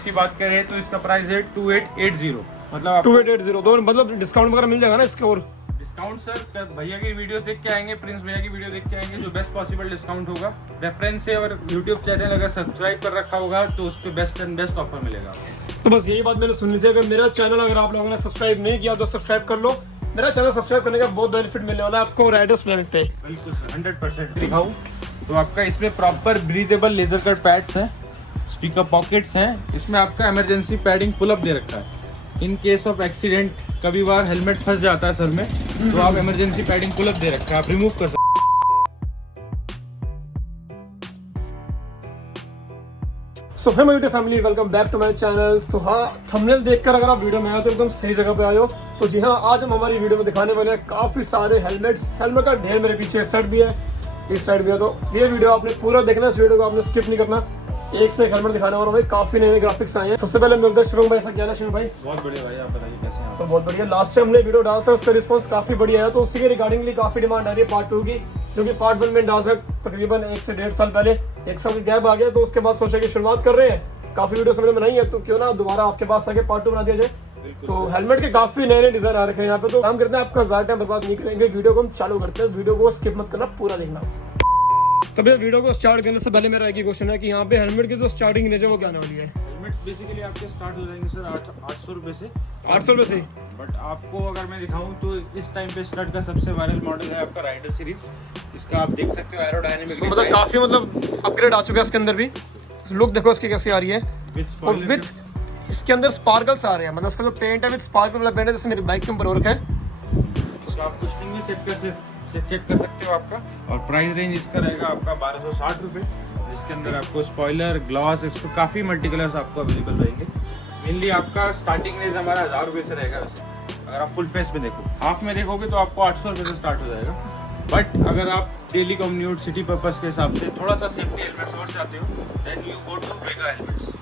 की बात करें तो इसका प्राइस है 2880, मतलब 2880 तो मतलब डिस्काउंट वगैरह मिल जाएगा ना इसके? और डिस्काउंट सर भैया की वीडियो देख के आएंगे, प्रिंस भैया की वीडियो देख के आएंगे, जो बेस्ट पॉसिबल डिस्काउंट होगा। रेफरेंस से और यूट्यूब चैनल अगर सब्सक्राइब कर रखा होगा तो उस पर बेस्ट एंड बेस्ट ऑफर मिलेगा। तो बस यही बात मैंने सुनी थी। अगर मेरा चैनल अगर आप लोगों ने सब्सक्राइब नहीं किया तो सब्सक्राइब कर लो। मेरा चैनल सब्सक्राइब करने का बहुत बेनिफिट मिलने वाला है आपको राइडर्स प्लैनेट पे। बिल्कुल सर, 100% दिखाऊं तो आपका इसमें proper breathable laser cut pads हैं, स्पीकर पॉकेट्स हैं, इसमें आपका इमरजेंसी पैडिंग पुल अप दे रखा है। इन केस ऑफ एक्सीडेंट कभी बार हेलमेट फंस जाता है सर में, तो आप इमरजेंसी पैडिंग पुल अप दे रखा है, आप रिमूव कर सकते। So hey my YouTube family, welcome back to my channel. तो हाँ, थंबनेल देखकर अगर आप वीडियो में आए तो एकदम सही जगह पे आए हो। तो जी हाँ, आज हम हमारी वीडियो में दिखाने वाले हैं काफी सारे हेलमेट का ढेर। मेरे पीछे इस साइड भी है, इस साइड भी है। तो ये वीडियो आपने पूरा देखना, इस वीडियो को आपने स्किप नहीं करना। एक से एक हेलमेट दिखाने वाला भाई, काफी नए ग्राफिक्स आए हैं। सबसे पहले मिलते हैं शिवम भाई से। क्या है शिवम भाई? बहुत बढ़िया भाई, आप बताइए कैसे हैं? तो बहुत बढ़िया। लास्ट टाइम हमने वीडियो डाला था, उसका रिस्पांस काफी बढ़िया है, तो उसी के रिगार्डिंगली काफी डिमांड आ रही है पार्ट 2 की, क्योंकि पार्ट 1 में डाला था तकरीबन 1 से 1.5 साल पहले। 1 साल का गैप आ गया, तो उसके बाद सोचा कि शुरुआत कर रहे हैं, काफी वीडियो हमने बनाई है, तो क्यों ना दोबारा आपके पास आके पार्ट 2 बना दिया जाए। तो हेलमेट के काफी नए नए डिजाइन आ रखे हैं यहाँ पे। तो काम करते हैं, आपका ज्यादा टाइम बर्बाद नहीं करेंगे, वीडियो को हम चालू करते हैं। वीडियो को स्किप मत करना, पूरा देखना। तो भैया वीडियो को स्टार्ट करने से पहले मेरा एक ही क्वेश्चन है कि यहाँ पे हेलमेट की जो स्टार्टिंग रेंज है वो क्या आने वाली है? हेलमेट बेसिकली आपके स्टार्ट हो जाएंगे सर 800 रुपए से। 800 रुपए से? बट आपको अगर मैं दिखाऊं तो इस टाइम पे स्टड का सबसे वायरल मॉडल है आपका राइडर सीरीज। इसका आप देख सकते हो एरोडायनेमिक, मतलब काफी अपग्रेड आ चुका है इसके अंदर भी। लुक देखो इसकी कैसी आ रही है, और विद इसके अंदर स्पार्कल्स आ रहे हैं। मतलब इसका जो पेंट है विद स्पार्कल वाला पेंट है, जैसे मेरी बाइक के ऊपर हो रखा है। इसका आप कुछ नहीं चेक कर सकते हो आपका। और प्राइस रेंज इसका रहेगा आपका 1260 रुपये, जिसके अंदर आपको स्पॉइलर, ग्लॉस, इसको काफ़ी मल्टी कलर्स आपको अवेलेबल रहेंगे। मेनली आपका स्टार्टिंग रेंज हमारा 1000 रुपये से रहेगा। वैसे अगर आप फुल फेस में देखो, हाफ में देखोगे तो आपको 800 रुपये से स्टार्ट हो जाएगा। बट अगर आप डेली कम्यूट सिटी पर्पस के हिसाब से थोड़ा सा सेफ्टी हेलमेट्स और चाहते हो, then you go to Vega helmets.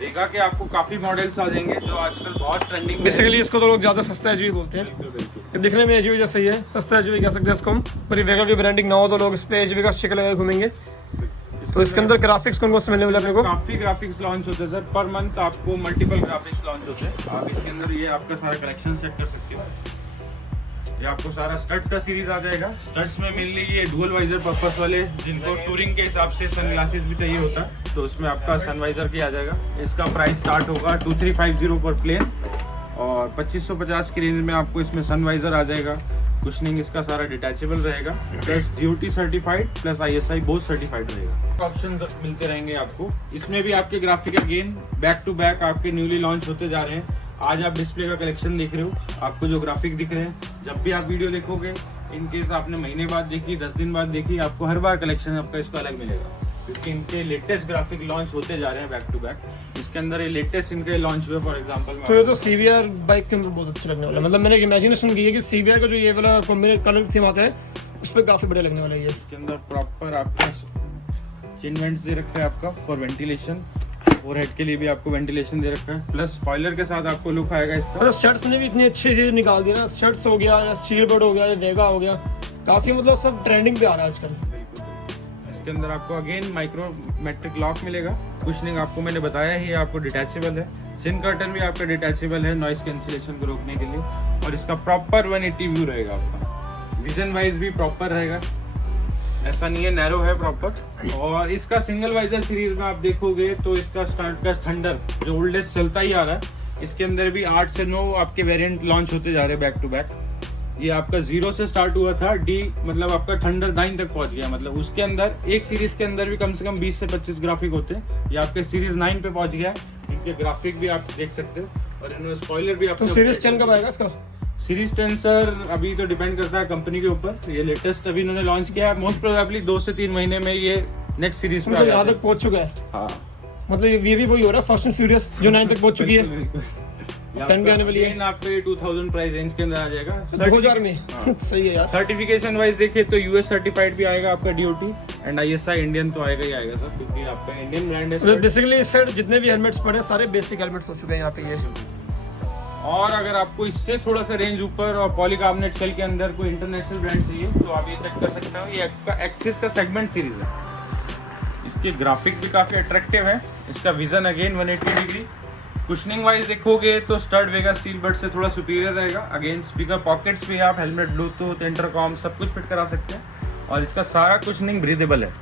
Vega के आपको काफ़ी मॉडल्स आ जाएंगे जो आजकल बहुत ट्रेंडिंग में। बेसिकली इसको तो लोग ज़्यादा सस्ता एचवी बोलते हैं। बिल्कुल। दिखने में एचवी जैसा ही है, सस्ता एचवी कह सकते हैं इसको हम। पर वेगा की ब्रांडिंग ना हो तो लोग इस पे एचवी का स्टिकर लगा घूमेंगे। तो इसके अंदर ग्राफिक्स कौन कौन से मिलने वाले अपने को? काफ़ी ग्राफिक्स लॉन्च होते हैं सर, पर मंथ आपको मल्टीपल ग्राफिक्स लॉन्च होते हैं। आप इसके अंदर ये आपका सारा कलेक्शन चेक कर सकते हो। ये आपको सारा स्टड्स का सीरीज आ जाएगा। स्टड्स में मेनली ये डुअल वाइजर पर्पस वाले, जिनको टूरिंग के हिसाब से सनग्लासेस भी चाहिए होता है, तो उसमें आपका सनवाइजर की आ जाएगा। इसका प्राइस स्टार्ट होगा 2350 पर प्लेन, और 2550 की रेंज में आपको इसमें सनवाइजर आ जाएगा। कुशनिंग इसका सारा डिटैचेबल रहेगा, plus DOT certified plus ISI both certified रहेगा। ऑप्शंस मिलते रहेंगे आपको। इसमें भी आपके graphic again back to back आपके न्यूली लॉन्च होते जा रहे हैं। आज आप डिस्प्ले का कलेक्शन देख रहे हो, आपको जो ग्राफिक दिख रहे हैं, जब भी आप वीडियो देखोगे, इन केस आपने महीने बाद देखी, 10 दिन बाद देखी, आपको हर बार कलेक्शन आपका इसका अलग मिलेगा, क्योंकि इनके लेटेस्ट ग्राफिक लॉन्च होते जा रहे हैं बैक टू बैक। इसके अंदर ये लेटेस्ट इनके लॉन्च हुए, फॉर एग्जांपल। तो ये तो CBR बाइक के अंदर बहुत अच्छा लगने वाला है। मतलब मैंने एक इमेजिनेशन की है कि CBR का जो ये वाला कॉम्बिनेट कलर थीम आता है, उस पर काफी बढ़िया लगने वाला है। इसके अंदर प्रॉपर आपका चिन वेंट्स दे रखा है आपका फॉर वेंटिलेशन, और हेड के लिए भी आपको वेंटिलेशन दे रखा है, प्लस स्पॉइलर के साथ आपको लुक आएगा इसका। मतलब शर्ट्स ने भी इतनी अच्छी चीज निकाल दी ना, शर्ट्स हो गया या स्टीलबर्ड हो गया या वेगा हो गया, काफी मतलब सब ट्रेंडिंग पे आ रहा है आजकल। इसके अंदर आपको अगेन माइक्रोमेट्रिक लॉक मिलेगा। कुशनिंग आपको मैंने बताया ही, आपको डिटैचेबल है। सिन कर्टन भी आपका डिटैचेबल है नॉइस कैंसिलेशन को रोकने के लिए, और इसका प्रॉपर 180 व्यू रहेगा आपका। विजन वाइज भी प्रॉपर रहेगा, ऐसा नहीं है नैरो है प्रॉपर। और इसका सिंगल वाइजर सीरीज में आप देखोगे तो इसका स्टार्ट का थंडर जो ओल्डेस्ट चलता ही आ रहा है, इसके अंदर भी 8 से 9 आपके वेरिएंट लॉन्च होते जा रहे हैं बैक टू बैक। ये आपका 0 से स्टार्ट हुआ था, D मतलब आपका थंडर 9 तक पहुंच गया। मतलब उसके अंदर एक सीरीज के अंदर भी कम से कम 20 से 25 ग्राफिक होते हैं। ये आपके सीरीज 9 पे पहुंच गया है। इनके ग्राफिक भी आप देख सकते हो, और इन्होंने स्पॉइलर भी आपको। तो सीरीज 10 कब आएगा इसका? सीरीज 10 सर अभी तो डिपेंड करता है कंपनी के ऊपर। ये लेटेस्ट अभी इन्होंने लॉन्च किया है, मोस्ट प्रोबेबली 2 से 3 महीने में ये नेक्स्ट सीरीज पे आ यहाँ तक पहुंच चुका है। हाँ, मतलब ये भी वही हो रहा है, फास्ट एंड फ्यूरियस जो 9 तक पहुंच चुकी है। 10 भी आने वाली है। आपके 2000 प्राइस रेंज के अंदर आ जाएगा 2000 में। सही है यार। सर्टिफिकेशन वाइज देखे तो US सर्टिफाइड भी आएगा आपका, DOT एंड ISI इंडियन तो आएगा ही आएगा सर, क्योंकि आपका इंडियन ब्रांड है। बेसिकली इस साइड जितने भी हेलमेट्स पड़े सारे बेसिक हेलमेट्स हो चुके हैं यहाँ पे ये। और अगर आपको इससे थोड़ा सा रेंज ऊपर और पॉलीकार्बोनेट शेल के अंदर कोई इंटरनेशनल ब्रांड चाहिए तो आप ये चेक कर सकते हो। ये आपका एक्सिस का सेगमेंट सीरीज है। इसके ग्राफिक भी काफ़ी अट्रैक्टिव है। इसका vision again 180 degree, cushioning wise देखोगे तो स्टड वेगा स्टील बट से थोड़ा सुपीरियर रहेगा। अगेन स्पीकर पॉकेट्स भी आप हेलमेट, ब्लूटूथ, इंटरकॉम सब कुछ फिट करा सकते हैं। और इसका सारा कुशनिंग ब्रीदेबल है,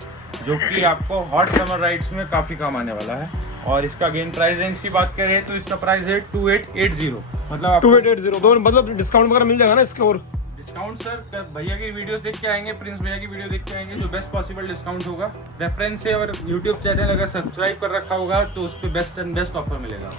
जो कि आपको हॉट समर राइड्स में काफ़ी काम आने वाला है। और इसका अगेन प्राइस रेंज की बात करें तो इसका प्राइस है 2880, मतलब 2880 तो मतलब डिस्काउंट वगैरह मिल जाएगा ना इसके? और डिस्काउंट सर भैया की वीडियो देख के आएंगे, प्रिंस भैया की वीडियो देख के आएंगे तो बेस्ट पॉसिबल डिस्काउंट होगा। रेफरेंस से अगर यूट्यूब चैनल अगर सब्सक्राइब कर रखा होगा तो उस पर बेस्ट एंड बेस्ट ऑफर मिलेगा।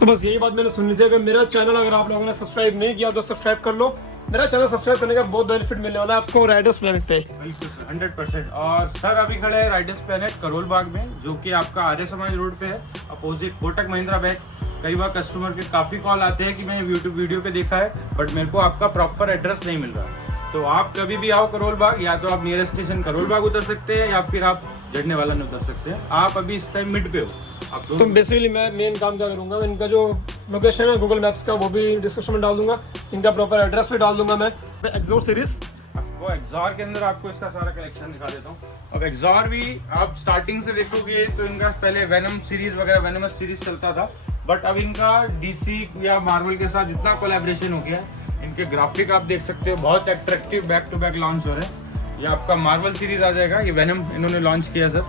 तो बस यही बात मैंने सुनी थी, अगर मेरा चैनल अगर आप लोगों ने सब्सक्राइब नहीं किया तो सब्सक्राइब कर लो। मेरा चैनल सब्सक्राइब करने का बहुत बेनिफिट मिलने वाला है आपको राइडर्स प्लेनेट पे। बिल्कुल सर, 100%। और सर अभी खड़े हैं राइडर्स प्लेनेट करोल बाग में, जो कि आपका आर्य समाज रोड पे है, अपोजिट कोटक महिंद्रा बैंक। कई बार कस्टमर के काफ़ी कॉल आते हैं कि मैंने यूट्यूब वीडियो पे देखा है बट मेरे को आपका प्रॉपर एड्रेस नहीं मिल रहा। तो आप कभी भी आओ करोल बाग, या तो आप नियरेस्ट स्टेशन करोल बाग उतर सकते हैं या फिर आप झड़ने वाला नहीं उतर सकते हैं। आप अभी इस टाइम मिड पे हो आप तो बेसिकली मैं मेन काम क्या करूंगा, मैं इनका जो लोकेशन है गूगल मैप्स का वो भी डिस्क्रिप्शन में डाल दूंगा, इनका प्रॉपर एड्रेस भी डाल दूंगा मैं। एक्सोर सीरीज आपको एक्सॉर के अंदर आपको इसका सारा कलेक्शन दिखा देता हूँ। अब एक्सॉर भी आप स्टार्टिंग से देखोगे तो इनका पहले वेनम सीरीज वगैरह, वेनमस सीरीज चलता था, बट अब इनका डीसी या मार्वल के साथ इतना कोलैबोरेशन हो गया है। इनके ग्राफिक आप देख सकते हो, बहुत attractive back to back launch हो रहे हैं। ये आपका मार्वल सीरीज आ जाएगा, ये वेनम इन्होंने लॉन्च किया सर।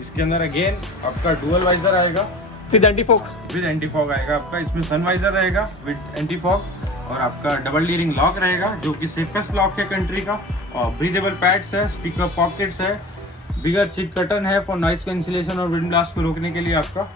इसके अंदर अगेन आपका डुअल वाइजर आएगा विद एंटी फॉग, आएगा आपका। इसमें सन वाइजर रहेगा विद एंटी फॉग, और आपका डबल डी रिंग लॉक रहेगा जो कि सेफेस्ट लॉक है कंट्री का। और ब्रीदेबल पैड्स है, स्पीकर पॉकेट्स है, बिगर चिट कटन है फॉर नॉइस कैंसिलेशन और विंड ब्लास्ट को रोकने के लिए आपका।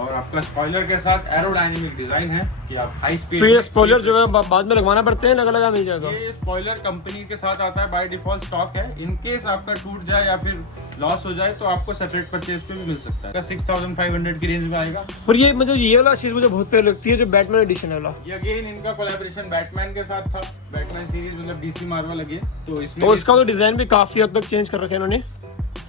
और आपका स्पॉइलर के साथ एरोडायनेमिक डिजाइन है कि आप हाई स्पीड। तो ये स्पॉइलर जो है बाद में लगवाना पड़ते हैं, लगा मिल जाएगा? ये स्पॉइलर कंपनी के साथ आता है, बाय डिफॉल्ट स्टॉक है। इन केस आपका टूट जाए या फिर लॉस हो जाए तो आपको सेपरेट परचेज पे भी मिल सकता है। 6500 की रेंज में आएगा। और ये मतलब ये वाला चीज मुझे बहुत प्यारी लगती है जो बैटमैन एडिशन है वाला। ये अगेन इनका कोलैबोरेशन बैटमैन के साथ था, बैटमैन सीरीज मतलब डीसी मार्वल अगेन। तो इसमें तो इसका तो डिजाइन भी काफी हद तक चेंज कर रखा है इन्होंने।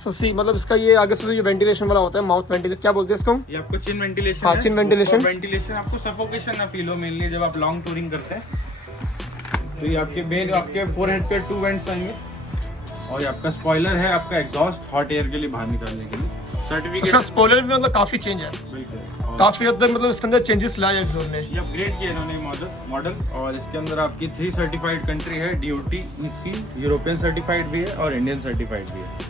सी मतलब इसका ये आगे से ये वेंटिलेशन वाला होता है, माउथ वेंटिलेशन क्या बोलते हैं इसको? ये आपको चिन वेंटिलेशन। हाँ, चिन वेंटिलेशन। वेंटिलेशन आपको सफोकेशन ना फील हो मेनली जब आप लॉन्ग टूरिंग करते हैं। तो ये आपके फोरहेड पे 2 वेंट्स आएंगे। और ये आपका स्पॉइलर है, आपका एग्जॉस्ट हॉट एयर के लिए बाहर निकालने के लिए। सर्टिफिकेट इसका स्पॉइलर भी मतलब काफी चेंज है, बिल्कुल काफी हद तक मतलब इसके अंदर चेंजेस लाए एक्सोर ने। ये अपग्रेड किया इन्होंने मॉडल। और इसके अंदर आपकी 3 सर्टिफाइड कंट्री है, DOT, EC, यूरोपियन सर्टिफाइड भी है और इंडियन सर्टिफाइड भी है।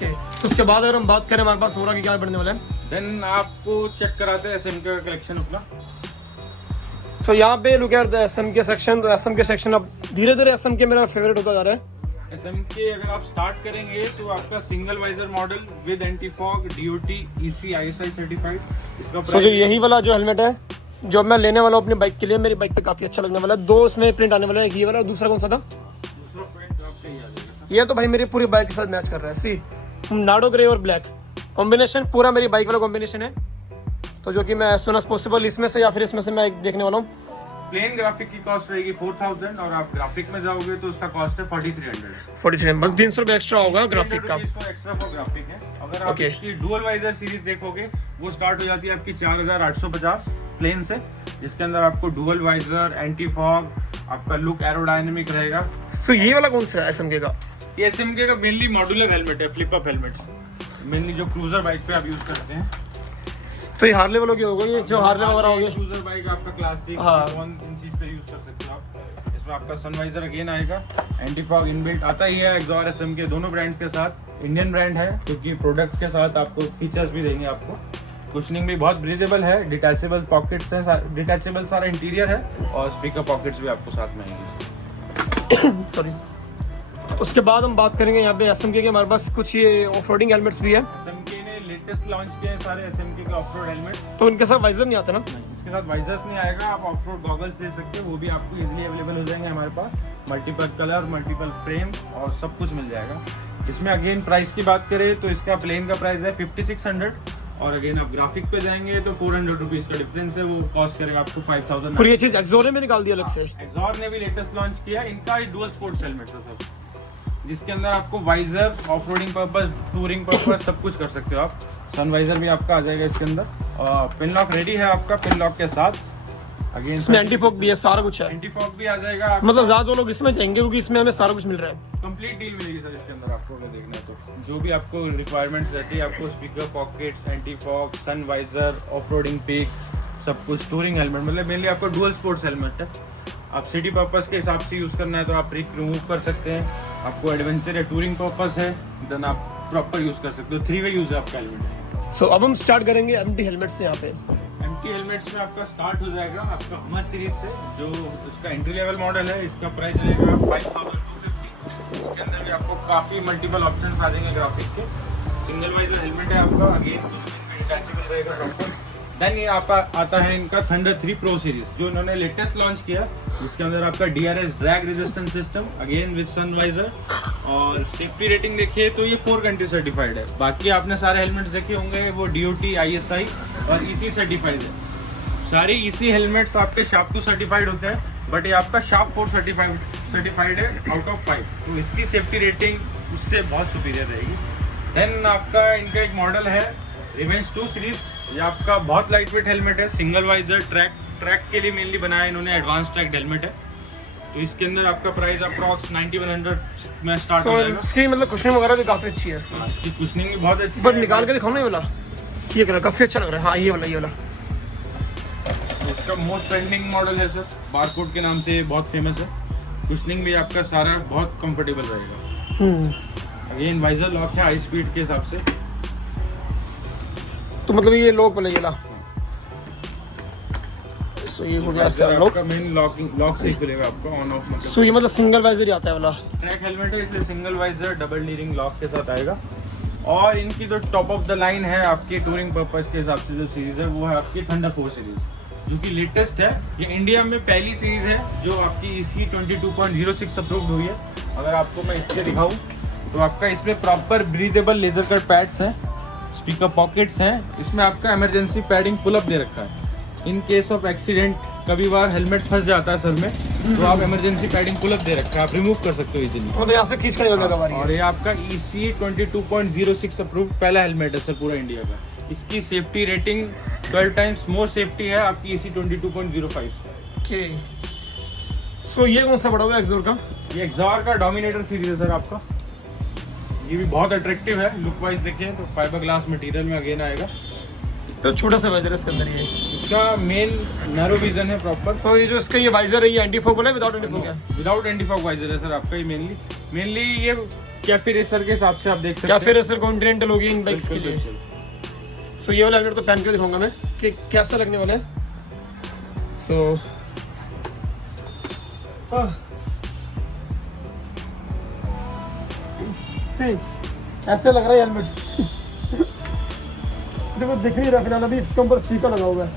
तो उसके बाद अगर हम बात करें हमारे पास और आगे क्या बढ़ने वाला है, देन आपको चेक कराते हैं SM का कलेक्शन अपना। तो यहाँ पे लुक एट द SM के सेक्शन। तो SM के सेक्शन अब धीरे धीरे SM के मेरा फेवरेट होता जा रहा है। SM के अगर आप स्टार्ट करेंगे तो आपका single visor model with anti fog, DOT, EC, ISI certified. इसका तो जो यही वाला जो हेलमेट है जो मैं लेने वाला हूँ अपनी बाइक के लिए, मेरी बाइक पे काफी अच्छा लगने वाला है। 2 इसमें प्रिंट आने वाला है, ये वाला और दूसरा कौन सा था? दूसरा प्रिंट आपका ये आ जाएगा। ये तो भाई मेरी पूरी बाइक के साथ मैच कर रहा है। सी नाडो ग्रे और ब्लैक कॉम्बिनेशन पूरा मेरी बाइक वाला कॉम्बिनेशन है। तो जो कि मैं एज सुन एज पॉसिबल इसमें से या फिर इसमें से मैं देखने वाला हूँ। प्लेन ग्राफिक की कॉस्ट रहेगी 4000 और आप ग्राफिक में जाओगे तो उसका कॉस्ट है 4300। 43 बस 300 रुपये एक्स्ट्रा होगा ग्राफिक का। एक्स्ट्रा फॉर ग्राफिक है। अगर आप Okay. इसकी डुअल वाइजर सीरीज देखोगे वो स्टार्ट हो जाती है आपकी 4850 प्लेन से, जिसके अंदर आपको डुअल वाइजर, एंटी फॉग, आपका लुक एरोडायनेमिक रहेगा। तो ये वाला कौन सा है SMK का? ये SMK का मेनली मॉड्यूलर हेलमेट है, फ्लिप अप हेलमेट, मेनली जो क्रूजर बाइक पे आप यूज करते हैं। तो ये हार्ले वालों की होगा, ये जो हार्ले वगैरह होगी क्रूजर बाइक आपका क्लासिक हाँ। इन चीज पे यूज कर सकते हो आप। इसमें आपका सनवाइजर अगेन आएगा, एंटी फॉग इनबिल्ट आता ही है। एक्सॉर SMK दोनों ब्रांड्स के साथ, इंडियन ब्रांड है क्योंकि प्रोडक्ट के साथ आपको फीचर्स भी देंगे आपको। कुशनिंग भी बहुत ब्रीदेबल है, डिटैचेबल पॉकेट्स हैं, डिटैचेबल सारा इंटीरियर है और स्पीकर पॉकेट्स भी आपको साथ में आएंगे। सॉरी। उसके बाद हम बात करेंगे यहाँ पे SMK के हमारे पास कुछ ये ऑफ रोडिंग हेलमेट्स भी है। SMK ने लेटेस्ट लॉन्च किए हैं सारे SMK के ऑफ रोड हेलमेट। तो इनके साथ वाइजर नहीं आता ना? इसके साथ वाइजर्स नहीं आएगा, आप ऑफ रोड गॉगल्स ले सकते हो, वो भी आपको इजीली अवेलेबल हो जाएंगे हमारे पास। मल्टीपल कलर, मल्टीपल फ्रेम और सब कुछ मिल जाएगा। इसमें अगेन प्राइस की बात करें तो इसका प्लेन का प्राइस है 5600 और अगेन आप ग्राफिक पे जाएंगे तो 400 रुपीज का डिफरेंस है, वो कॉस्ट करेगा आपको 5000। और ये चीज एक्सोर ने निकाल दिया अलग से। एक्सॉर ने भी लेटेस्ट लॉन्च किया, इनका डुअल स्पोर्ट्स हेलमेट है सब, जिसके अंदर आपको visor, off roading purpose, touring purpose सब कुछ कर सकते हो आप। सन वाइजर भी आपका आ जाएगा इसके अंदर। पिन लॉक रेडी है आपका, पिन लॉक के साथ। अगेन इसमें एंटी फॉग भी है, सारा कुछ है। एंटी फॉग भी आ जाएगा। मतलब ज्यादा लोग इसमें जाएंगे क्योंकि इसमें हमें सारा कुछ मिल रहा है। कंप्लीट डील मिलेगी सर इसके अंदर आपको, अगर देखना है तो जो भी आपको रिक्वायरमेंट्स रहती है आपको, स्पीकर पॉकेट्स, एंटी फॉग, सन वाइजर, ऑफ रोडिंग पिक, सब कुछ। टूरिंग हेलमेट मतलब मेनली आपको डुअल स्पोर्ट्स हेलमेट है। आप सिटी पर्पस के हिसाब से यूज़ करना है तो आप रिक रिमूव कर सकते हैं। आपको एडवेंचर या टूरिंग पर्पस है देन आप प्रॉपर यूज़ कर सकते हो। 3 वे यूज़ है आपका हेलमेट। सो अब हम स्टार्ट करेंगे एमटी हेलमेट से। यहाँ पे एमटी हेलमेट्स में आपका स्टार्ट हो जाएगा आपका हमर सीरीज से, जो इसका एंट्री लेवल मॉडल है। इसका प्राइस रहेगा 5250। इसके अंदर भी आपको काफ़ी मल्टीपल ऑप्शंस आ जाएंगे ग्राफिक्स के। सिंगल वाइजर हेलमेट है आपका, अगेन डिटैचेबल रहेगा प्रॉपर। देन ये आता है इनका थंडर 3 प्रो सीरीज, जो इन्होंने लेटेस्ट लॉन्च किया, जिसके अंदर आपका DRS drag resistance system, again with sun visor. और सेफ्टी रेटिंग देखिए तो ये 4 कंट्री सर्टिफाइड है। बाकी आपने सारे हेलमेट्स देखे होंगे वो DOT, ISI और EC सर्टिफाइड है। सारी EC हेलमेट्स आपके शार्प 2 सर्टिफाइड होते हैं, बट ये आपका शार्प 4 सर्टिफाइड है आउट ऑफ 5। तो इसकी सेफ्टी रेटिंग उससे बहुत सुपीरियर रहेगी। देन आपका इनका एक मॉडल है रिवेंज 2 सीरीज। ये आपका बहुत लाइट वेट हेलमेट है, सिंगल वाइजर ट्रैक के लिए मेनली बनाया इन्होंने। एडवांस ट्रैक हेलमेट है, तो इसके अंदर आपका प्राइस अप्रॉक्स 9100 में स्टार्ट हो जाएगा। इसकी मतलब कुशनिंग वगैरह भी काफी अच्छी है। इसकी कुशनिंग भी बहुत अच्छी बट है। निकाल के दिखाओ ना ये वाला, ये कलर काफी अच्छा लग रहा है। हाँ ये वाला इसका मोस्ट ट्रेंडिंग मॉडल है सर, बारकोड के नाम से बहुत फेमस है। कुशनिंग भी आपका सारा बहुत कंफर्टेबल रहेगा। अगेन वाइजर लॉक है हाई स्पीड के हिसाब से। तो मतलब ये लॉक वाला ये ला, सो ये हो गया सर लॉक। मेन लॉक से ही खुलेगा आपका ऑन ऑफ। मतलब सो ये मतलब सिंगल वाइजर ही आता है वाला। ट्रैक हेलमेट है इसलिए सिंगल वाइजर डबल नीरिंग लॉक के साथ आएगा। और इनकी जो टॉप ऑफ द लाइन है आपके टूरिंग पर्पस के हिसाब से जो सीरीज है वो है आपकी थंडर 4 सीरीज, जो कि लेटेस्ट है। ये इंडिया में पहली सीरीज है जो आपकी EC 22.06 अप्रूव्ड हुई है। अगर आपको मैं इसके दिखाऊं तो आपका इसमें proper breathable laser cut pads हैं, स्पीकर पॉकेट्स हैं। इसमें आपका इमरजेंसी पैडिंग पुल अप दे रखा है। इन केस ऑफ एक्सीडेंट कभी बार हेलमेट फंस जाता है सर में, तो आप इमरजेंसी पैडिंग पुल अप दे रखा है, आप रिमूव कर सकते हो इजीली। तो यहाँ से खींच कर निकल जाएगा। और ये आपका EC 22.06 अप्रूव्ड पहला हेलमेट है सर पूरा इंडिया का। इसकी safety rating 12 times more safety है आपकी EC 22.05 से। ओके, सो ये कौन सा बड़ा हुआ है एक्सोर का? ये एक्सोर का डोमिनेटर सीरीज है सर आपका। ये भी बहुत अट्रैक्टिव है, लुक वाइज देखें तो फाइबर ग्लास मटेरियल में अगेन आएगा। तो छोटा सा वाइजर है इसके अंदर। ये इसका मेन नैरो विजन है प्रॉपर। तो ये जो इसका ये वाइजर है ये एंटी फॉग है विदाउट एंटी फॉग है? विदाउट एंटी फॉग वाइजर है सर आपका। ये मेनली ये कैफे रेसर के हिसाब से आप देख सकते हैं। कैफे रेसर कॉन्टिनेंटल होगी इन बाइक्स के लिए। सो ये वाला हेलमेट तो पहन के दिखाऊंगा मैं कि कैसा लगने वाला है। सो ऐसे लग रहा है हेलमेट। देखो दिख नहीं रहा फिलहाल, अभी इसके ऊपर स्टिकर लगा हुआ है।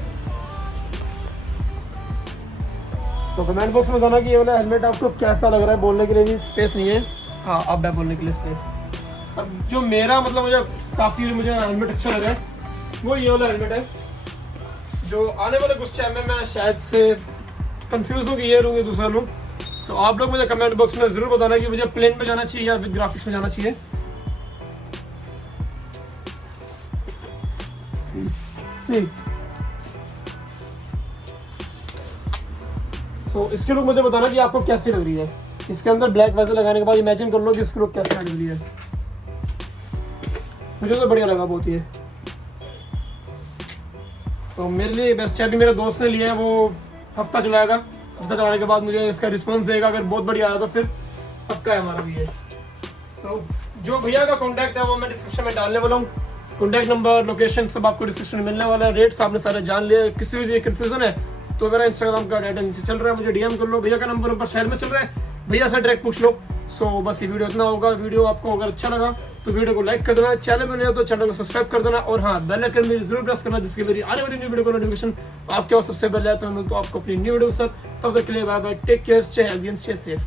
तो कमेंट बॉक्स में बताना कि ये वाला हेलमेट आपको कैसा लग रहा है। बोलने के लिए भी स्पेस नहीं है। हाँ अब है बोलने के लिए स्पेस। अब जो मेरा मतलब मुझे हेलमेट अच्छा लगा है वो ये वाला हेलमेट है, जो आने वाले कुछ टाइम में मैं शायद से कंफ्यूज हूँ कि ये लूँ या दूसरा लूँ। सो आप लोग मुझे कमेंट बॉक्स में ज़रूर बताना कि मुझे प्लेन पे जाना चाहिए या विद ग्राफिक्स में जाना चाहिए। सो इसके लुक मुझे बताना कि आपको कैसी लग रही है। इसके अंदर ब्लैक वाइजर लगाने के बाद इमेजिन कर लो कि इसकी लुक कैसी लग रही है। मुझे तो बढ़िया लगा बहुत ही। सो मेरे लिए बेस्ट है। अभी मेरे दोस्त ने लिया है, वो हफ्ता चलाएगा। हफ्ता चलाने के बाद मुझे इसका रिस्पॉन्स देगा। अगर बहुत बढ़िया आया तो फिर पक्का है हमारा भी है। सो जो भैया का कॉन्टैक्ट है वो मैं डिस्क्रिप्शन में डालने वाला हूँ। कॉन्टैक्ट नंबर, लोकेशन सब आपको डिस्क्रिप्शन में मिलने वाला है। रेट्स आपने सारे जान लिए। किसी भी कंफ्यूजन है तो मेरा इंस्टाग्राम का डाटा नीचे चल रहा है, मुझे DM कर लो। भैया का नंबर साइड में चल रहा है, भैया से डायरेक्ट पूछ लो। सो बस ये वीडियो इतना होगा। वीडियो आपको अगर अच्छा लगा तो वीडियो को लाइक कर देना, चैनल पर नए हो तो चैनल को सब्सक्राइब कर देना, और हाँ बेल आइकन भी जरूर प्रेस करना जिससे मेरी आने वाली न्यू वीडियो का नोटिफिकेशन आपके पास सबसे पहले आता है। तो आपको अपनी न्यू वीडियो के साथ, तब तक के लिए bye bye, take care, stay healthy and stay safe.